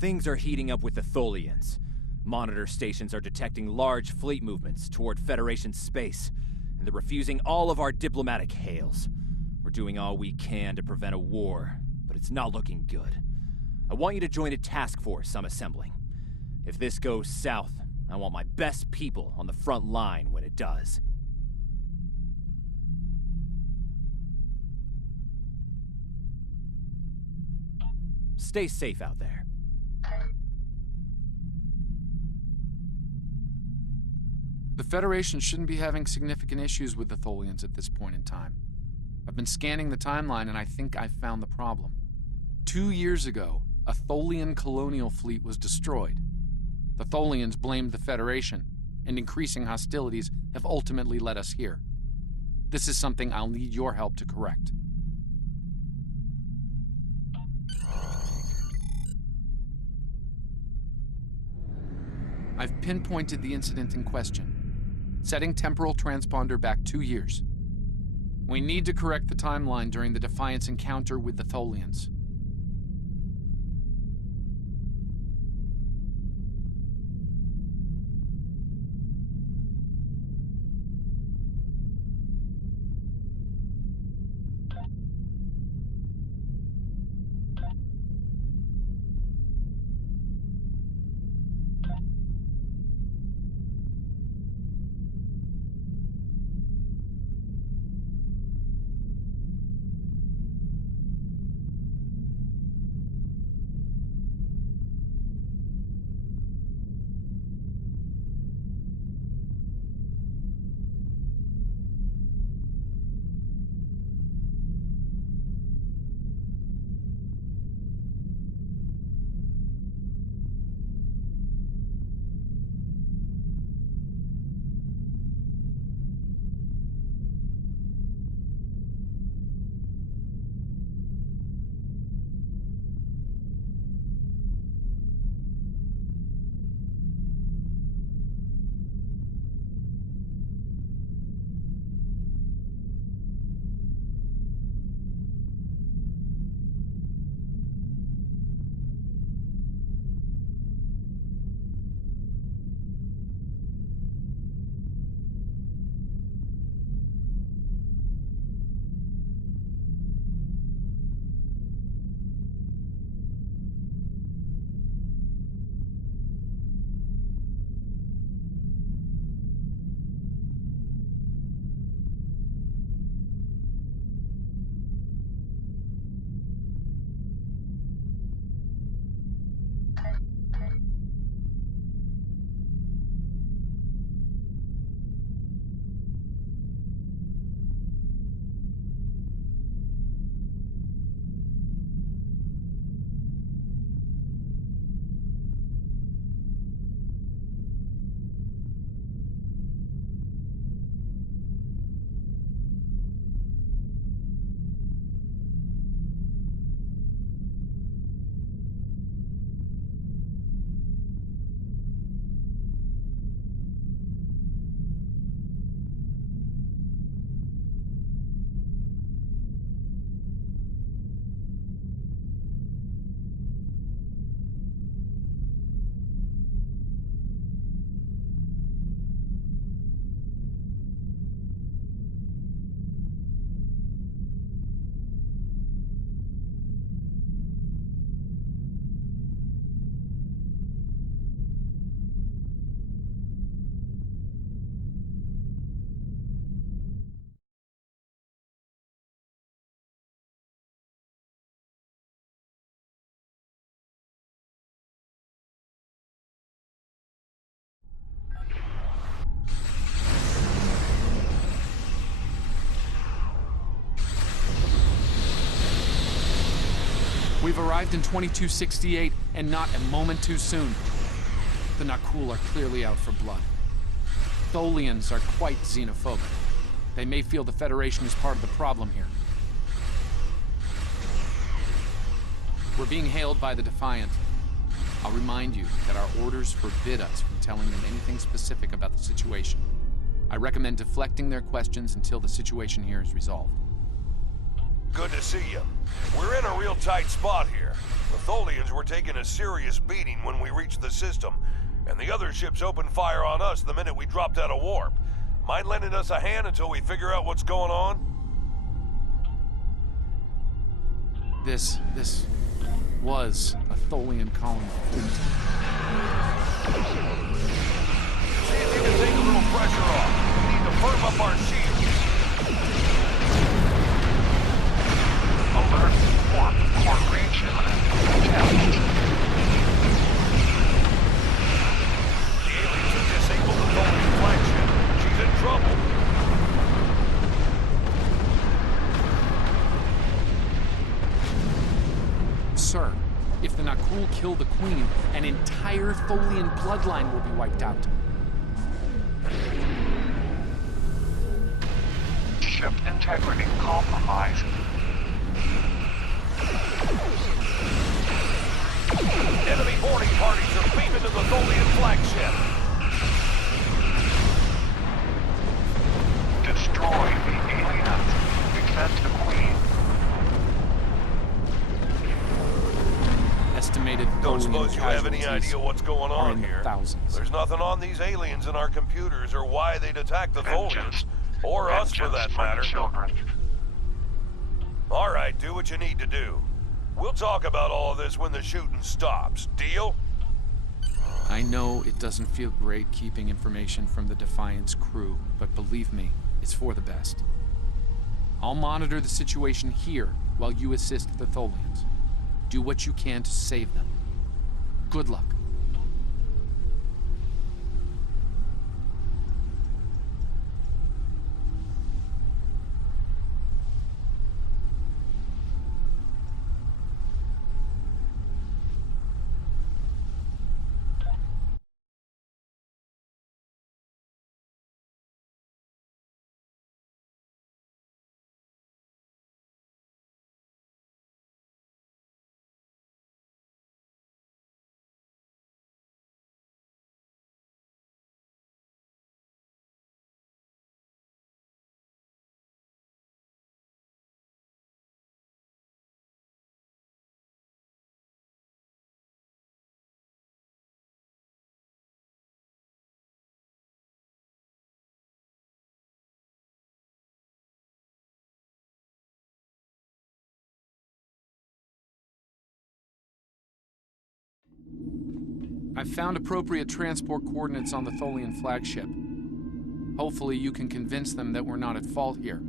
Things are heating up with the Tholians. Monitor stations are detecting large fleet movements toward Federation space, and they're refusing all of our diplomatic hails. We're doing all we can to prevent a war, but it's not looking good. I want you to join a task force I'm assembling. If this goes south, I want my best people on the front line when it does. Stay safe out there. The Federation shouldn't be having significant issues with the Tholians at this point in time. I've been scanning the timeline and I think I've found the problem. 2 years ago, a Tholian colonial fleet was destroyed. The Tholians blamed the Federation, and increasing hostilities have ultimately led us here. This is something I'll need your help to correct. I've pinpointed the incident in question, setting temporal transponder back 2 years. We need to correct the timeline during the Defiance encounter with the Tholians. We've arrived in 2268, and not a moment too soon. The Nakul are clearly out for blood. Tholians are quite xenophobic. They may feel the Federation is part of the problem here. We're being hailed by the Defiant. I'll remind you that our orders forbid us from telling them anything specific about the situation. I recommend deflecting their questions until the situation here is resolved. Good to see you. We're in a real tight spot here. The Tholians were taking a serious beating when we reached the system, and the other ships opened fire on us the minute we dropped out of warp. Mind lending us a hand until we figure out what's going on? This was a Tholian colony. See if you can take a little pressure off. We need to firm up our shields. Alert. Warp. Core range imminent. Challenged. The aliens have disabled the Tholian flagship. She's in trouble. Sir, if the Nakul kill the Queen, an entire Tholian bloodline will be wiped out. Ship integrity compromised. Enemy boarding parties are beaming to the Tholian flagship. Destroy the aliens. Defend the Queen. Estimated Don't Tholian suppose you have any casualties idea what's going are on in the here? thousands. There's nothing on these aliens in our computers or why they'd attack the Tholians. Vengeance. Or us for that Vengeance matter. the children. All right, do what you need to do. We'll talk about all of this when the shooting stops. Deal? I know it doesn't feel great keeping information from the Defiant's crew, but believe me, it's for the best. I'll monitor the situation here while you assist the Tholians. Do what you can to save them. Good luck. I've found appropriate transport coordinates on the Tholian flagship. Hopefully you can convince them that we're not at fault here.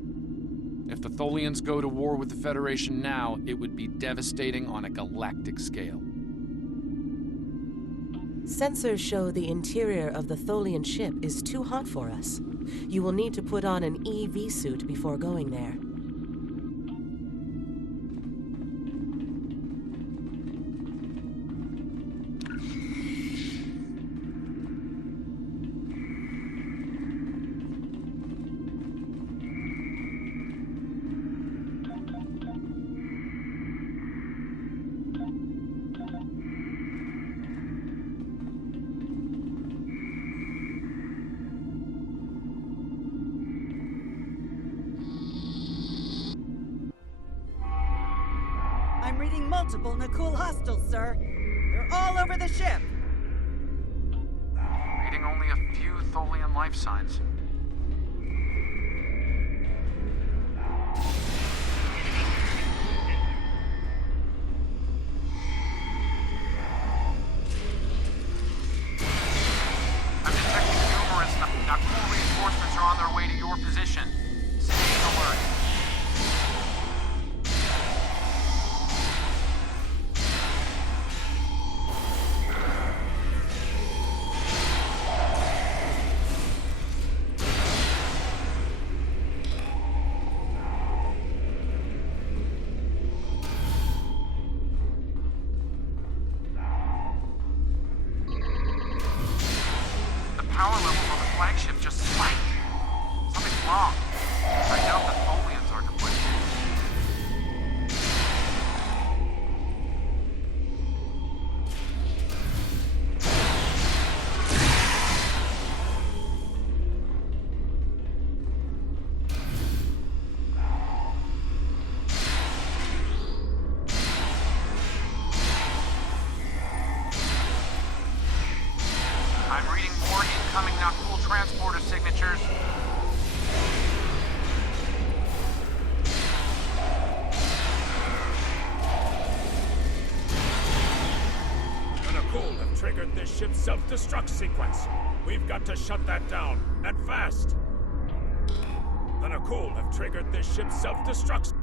If the Tholians go to war with the Federation now, it would be devastating on a galactic scale. Sensors show the interior of the Tholian ship is too hot for us. You will need to put on an EV suit before going there. I'm reading multiple Nakul hostiles, sir. They're all over the ship. Reading only a few Tholian life signs. I'm detecting numerous Nakul reinforcements are on their way to your position. Stay alert. Power levels on the flagship just spiked. Something's wrong. I doubt the Tholians are complicit. transporter signatures. Cool have triggered this ship's self-destruct sequence. We've got to shut that down, and fast. The Nakul have triggered this ship's self-destruct.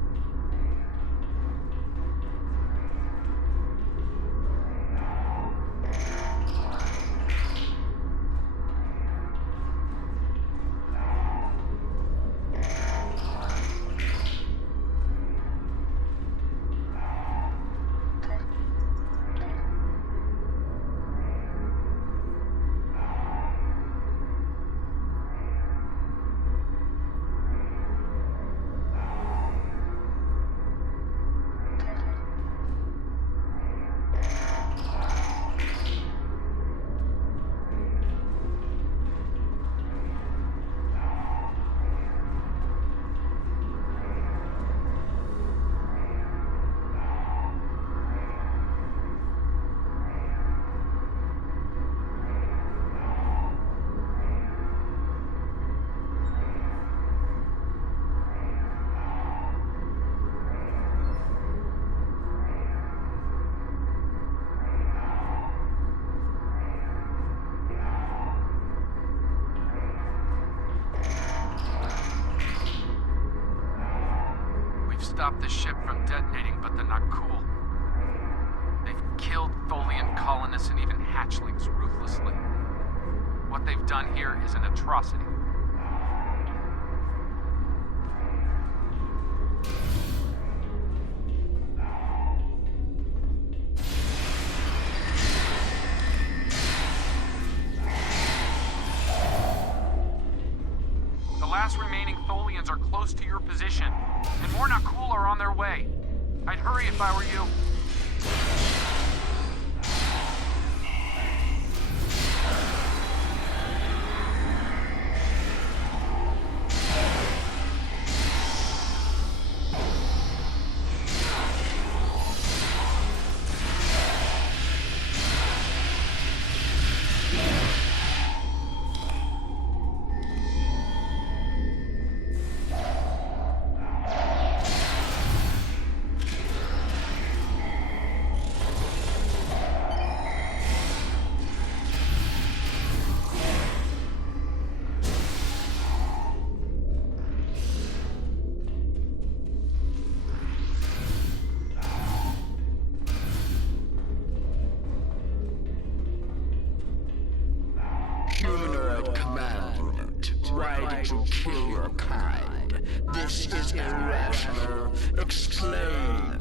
Stop the ship from detonating, but they're not cool. They've killed Tholian colonists and even hatchlings ruthlessly. What they've done here is an atrocity. The last remaining Tholians are close to your position, and more Nakul are on their way. I'd hurry if I were you. Humanoid command unit, why did you kill your kind? This is irrational. Explain.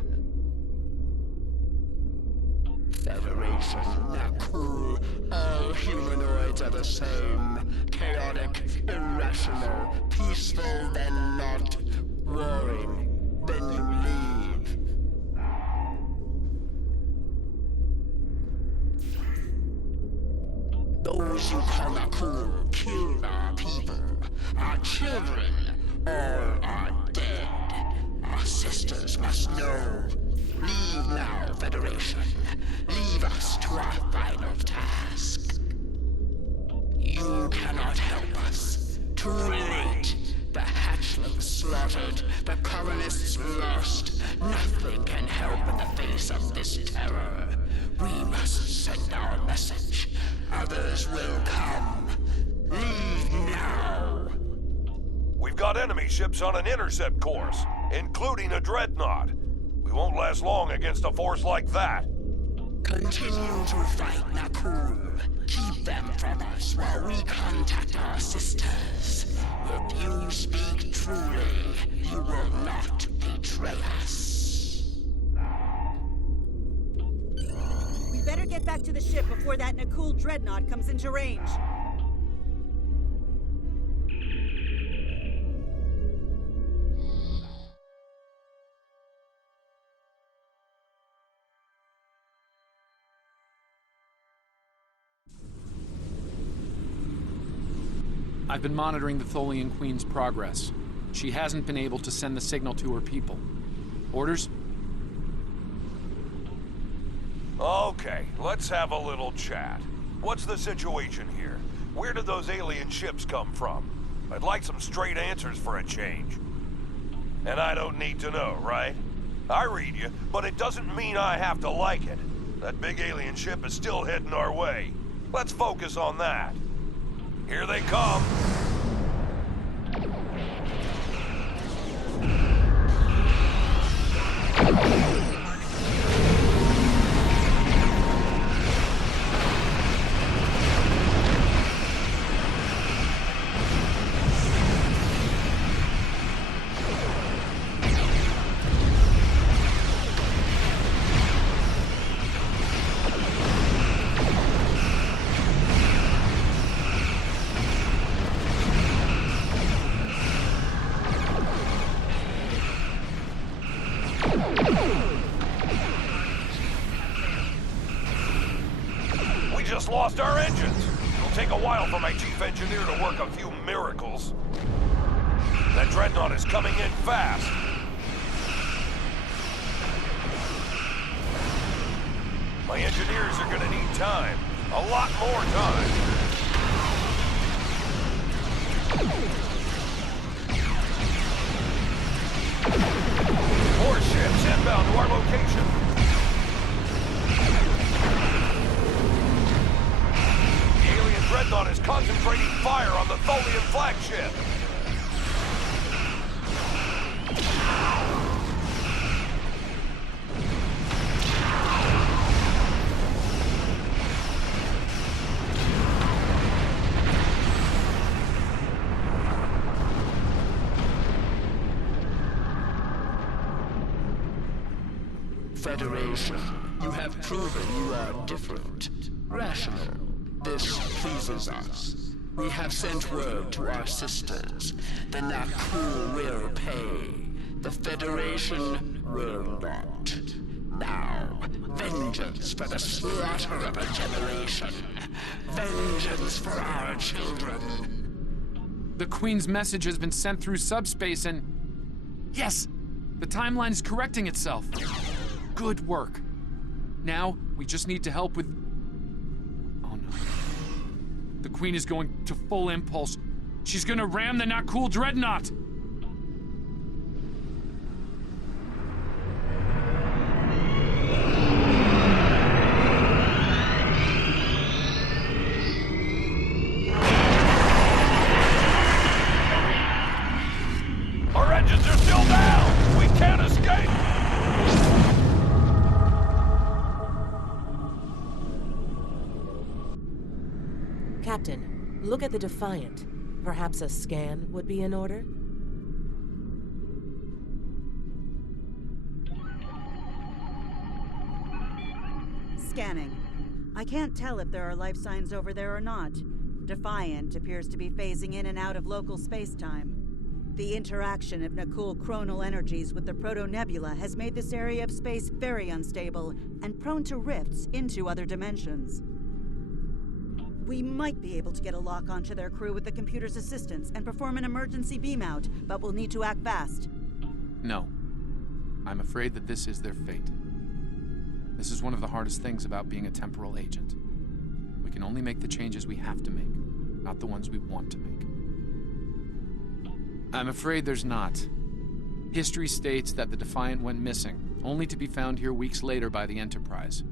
Federation, Nakul, all humanoids are the same. Chaotic, irrational, peaceful, then not. Warring, then you leave. Those you call Nakul killed our people. Our children, all are dead. Our sisters must know. Leave now, Federation. Leave us to our final task. You cannot help us. Too late. The hatchlings slaughtered. The colonists lost. Nothing can help in the face of this terror. We must send our message. Others will come. Leave now. We've got enemy ships on an intercept course, including a dreadnought. We won't last long against a force like that. Continue to fight, Nakul. Keep them from us while we contact our sisters. If you speak truly, you will not betray us. We better get back to the ship before that Nakul dreadnought comes into range. I've been monitoring the Tholian Queen's progress. She hasn't been able to send the signal to her people. Orders? Okay, let's have a little chat. What's the situation here? Where did those alien ships come from? I'd like some straight answers for a change. And I don't need to know, right? I read you, but it doesn't mean I have to like it. That big alien ship is still heading our way. Let's focus on that. Here they come. Lost our engines. It'll take a while for my chief engineer to work a few miracles. That dreadnought is coming in fast. My engineers are gonna need time. A lot more time. More ships inbound to our location. Dreadnought is concentrating fire on the Tholian flagship. Federation, you have proven you are different, rational. This pleases us. We have sent word to our sisters. The Nakul will pay. The Federation will not. Now, vengeance for the slaughter of a generation. Vengeance for our children. The Queen's message has been sent through subspace and... Yes! The timeline is correcting itself. Good work. Now, we just need to help with... Oh no. The Queen is going to full impulse. She's gonna ram the Nakul Dreadnought! Our engines are still down! We can't escape! Captain, look at the Defiant. Perhaps a scan would be in order? Scanning. I can't tell if there are life signs over there or not. Defiant appears to be phasing in and out of local space-time. The interaction of Nakul chronal energies with the proto-nebula has made this area of space very unstable and prone to rifts into other dimensions. We might be able to get a lock onto their crew with the computer's assistance and perform an emergency beam-out, but we'll need to act fast. No. I'm afraid that this is their fate. This is one of the hardest things about being a temporal agent. We can only make the changes we have to make, not the ones we want to make. I'm afraid there's not. History states that the Defiant went missing, only to be found here weeks later by the Enterprise.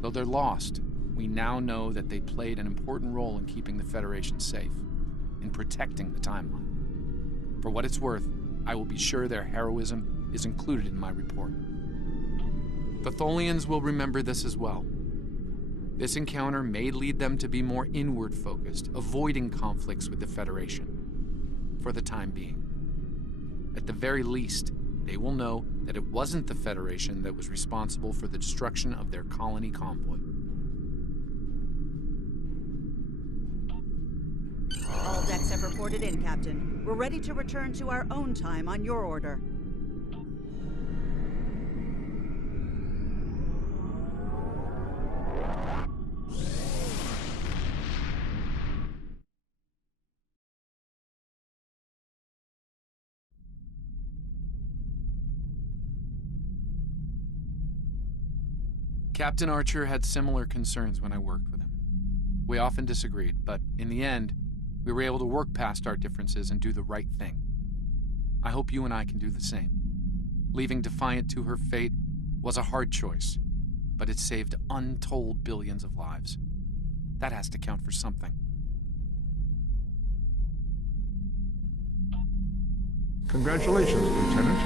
Though they're lost, we now know that they played an important role in keeping the Federation safe, in protecting the timeline. For what it's worth, I will be sure their heroism is included in my report. The Tholians will remember this as well. This encounter may lead them to be more inward-focused, avoiding conflicts with the Federation, for the time being. At the very least, they will know that it wasn't the Federation that was responsible for the destruction of their colony convoy. All decks have reported in, Captain. We're ready to return to our own time on your order. Captain Archer had similar concerns when I worked with him. We often disagreed, but in the end, we were able to work past our differences and do the right thing. I hope you and I can do the same. Leaving Defiant to her fate was a hard choice, but it saved untold billions of lives. That has to count for something. Congratulations, Lieutenant.